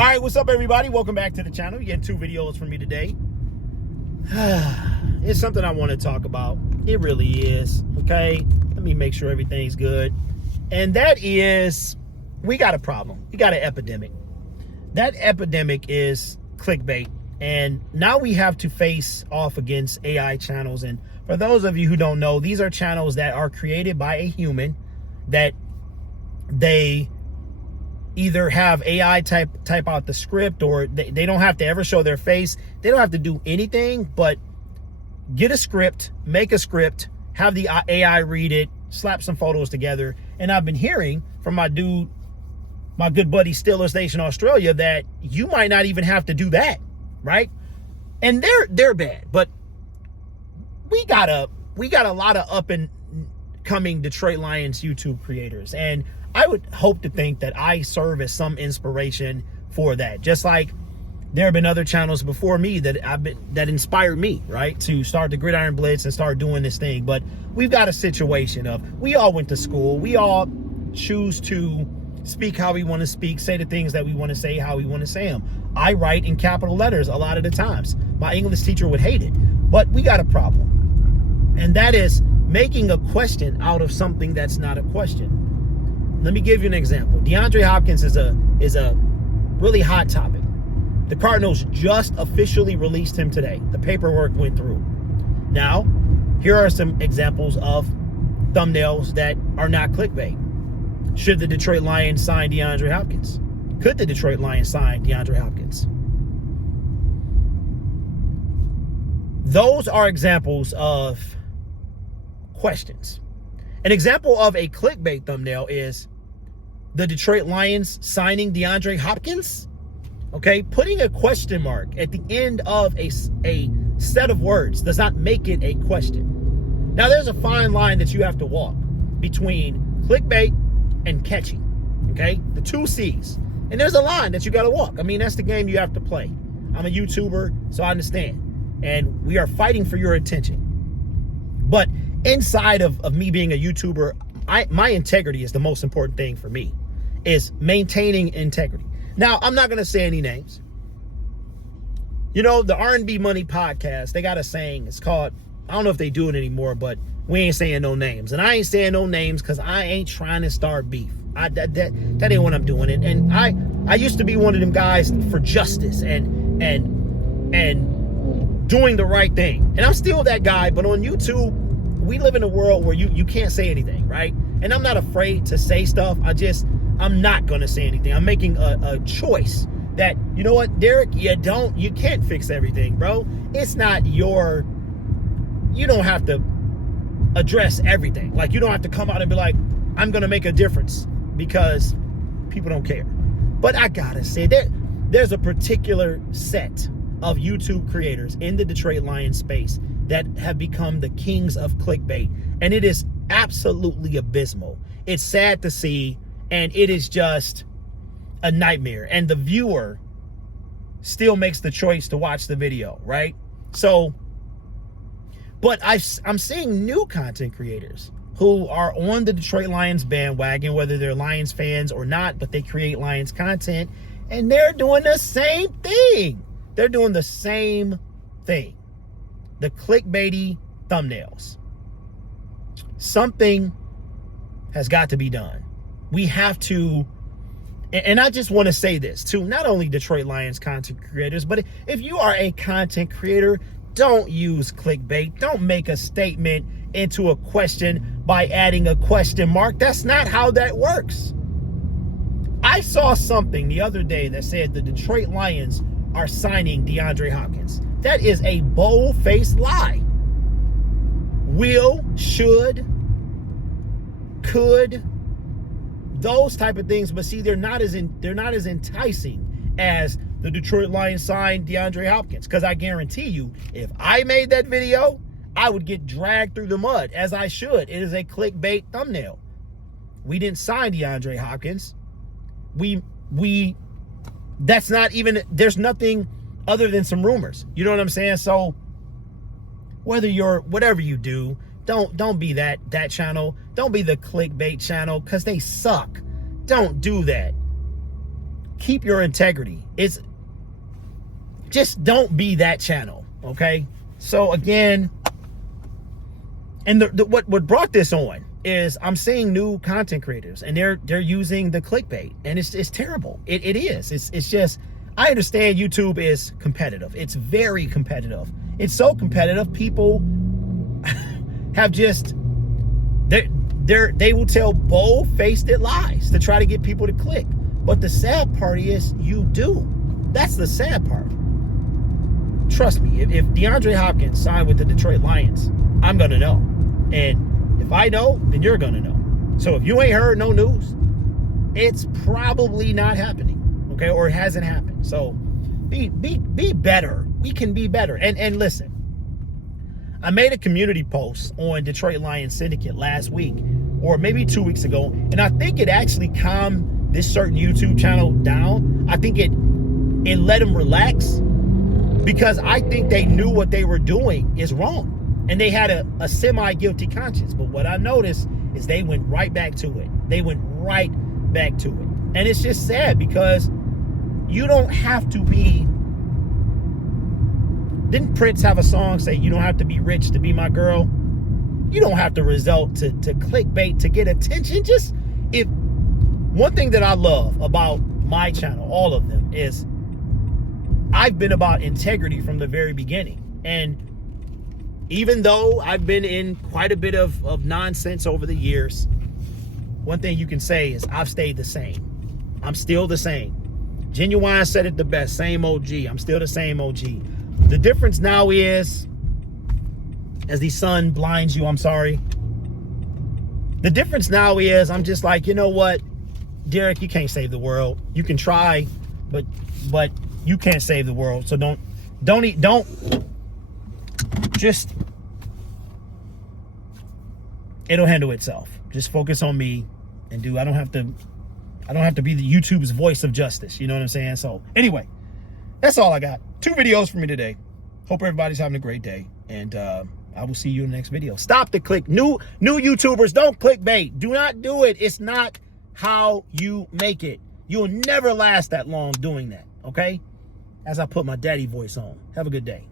All right, what's up, everybody? Welcome back to the channel. You get 2 videos from me today. It's something I want to talk about. It really is, okay? Let me make sure everything's good. And that is, we got a problem. We got an epidemic. That epidemic is clickbait. And now we have to face off against AI channels. And for those of you who don't know, these are channels that are created by a human that they either have AI type out the script, or they don't have to ever show their face. They don't have to do anything but get a script, make a script, have the AI read it, slap some photos together. And I've been hearing from my good buddy Stiller Station Australia that you might not even have to do that, right? And they're bad, but we got a lot of up and coming Detroit Lions YouTube creators, and I would hope to think that I serve as some inspiration for that. Just like there have been other channels before me that inspired me, right, to start the Gridiron Blitz and start doing this thing. But we've got a situation of, we all went to school. We all choose to speak how we want to speak, say the things that we want to say, how we want to say them. I write in capital letters a lot of the times. My English teacher would hate it. But we got a problem. And that is making a question out of something that's not a question. Let me give you an example. DeAndre Hopkins is a really hot topic. The Cardinals just officially released him today. The paperwork went through. Now, here are some examples of thumbnails that are not clickbait. Should the Detroit Lions sign DeAndre Hopkins? Could the Detroit Lions sign DeAndre Hopkins? Those are examples of questions. An example of a clickbait thumbnail is the Detroit Lions signing DeAndre Hopkins. Okay, putting a question mark at the end of a set of words does not make it a question. Now, there's a fine line that you have to walk between clickbait and catchy. Okay, the 2 C's. And there's a line that you got to walk. I mean, that's the game you have to play. I'm a YouTuber, so I understand. And we are fighting for your attention. But inside of me being a YouTuber, my integrity is the most important thing for me, is maintaining integrity. Now, I'm not going to say any names. You know, the R&B Money podcast, they got a saying. It's called, I don't know if they do it anymore, but we ain't saying no names. And I ain't saying no names because I ain't trying to start beef. That ain't what I'm doing. And I used to be one of them guys for justice and doing the right thing. And I'm still that guy, but on YouTube, we live in a world where you can't say anything, right? And I'm not afraid to say stuff. I'm not going to say anything. I'm making a choice that, you know what, Derek, you can't fix everything, bro. It's not you don't have to address everything. Like, you don't have to come out and be like, I'm going to make a difference because people don't care. But I got to say that there's a particular set of YouTube creators in the Detroit Lions space that have become the kings of clickbait. And it is absolutely abysmal. It's sad to see, and it is just a nightmare. And the viewer still makes the choice to watch the video, right? So, but I'm seeing new content creators who are on the Detroit Lions bandwagon, whether they're Lions fans or not, but they create Lions content, and they're doing the same thing. They're doing the same thing. The clickbaity thumbnails. Something has got to be done. We have to, and I just want to say this to not only Detroit Lions content creators, but if you are a content creator, don't use clickbait. Don't make a statement into a question by adding a question mark. That's not how that works. I saw something the other day that said the Detroit Lions are signing DeAndre Hopkins. That is a bold-faced lie. Will, should, could, those type of things, but see, they're not as enticing as the Detroit Lions signed DeAndre Hopkins. Because I guarantee you, if I made that video, I would get dragged through the mud, as I should. It is a clickbait thumbnail. We didn't sign DeAndre Hopkins. That's not even, there's nothing other than some rumors. You know what I'm saying? So whatever you do, don't be that channel. Don't be the clickbait channel, because they suck. Don't do that. keep your integrity. It's just don't be that channel, okay? So again, and what brought this on is I'm seeing new content creators and they're using the clickbait, and it's terrible. It is. It's just, I understand YouTube is competitive. It's very competitive. It's so competitive, people have just, they will tell bold-faced lies to try to get people to click. But the sad part is you do. That's the sad part. Trust me, if DeAndre Hopkins signed with the Detroit Lions, I'm gonna know. And if I know, then you're gonna know. So if you ain't heard no news, it's probably not happening, okay? Or it hasn't happened. So be better. We can be better. And listen, I made a community post on Detroit Lions Syndicate last week, or maybe 2 weeks ago, and I think it actually calmed this certain YouTube channel down. I think it let them relax, because I think they knew what they were doing is wrong. And they had a semi-guilty conscience. But what I noticed is they went right back to it. They went right back to it. And it's just sad, because you don't have to be... Didn't Prince have a song say, you don't have to be rich to be my girl? You don't have to result to clickbait to get attention. Just, if one thing that I love about my channel, all of them, is I've been about integrity from the very beginning. And even though I've been in quite a bit of nonsense over the years, one thing you can say is I've stayed the same. I'm still the same. Genuine said it the best, same OG. I'm still the same OG. The difference now is, as the sun blinds you, I'm sorry. The difference now is I'm just like, you know what, Derek, you can't save the world. You can try, but you can't save the world. So don't just, it'll handle itself. Just focus on me and I don't have to be the YouTube's voice of justice. You know what I'm saying? So anyway, that's all I got. 2 videos for me today. Hope everybody's having a great day. And I will see you in the next video. Stop the click. New YouTubers, don't clickbait. Do not do it. It's not how you make it. You'll never last that long doing that. Okay? As I put my daddy voice on. Have a good day.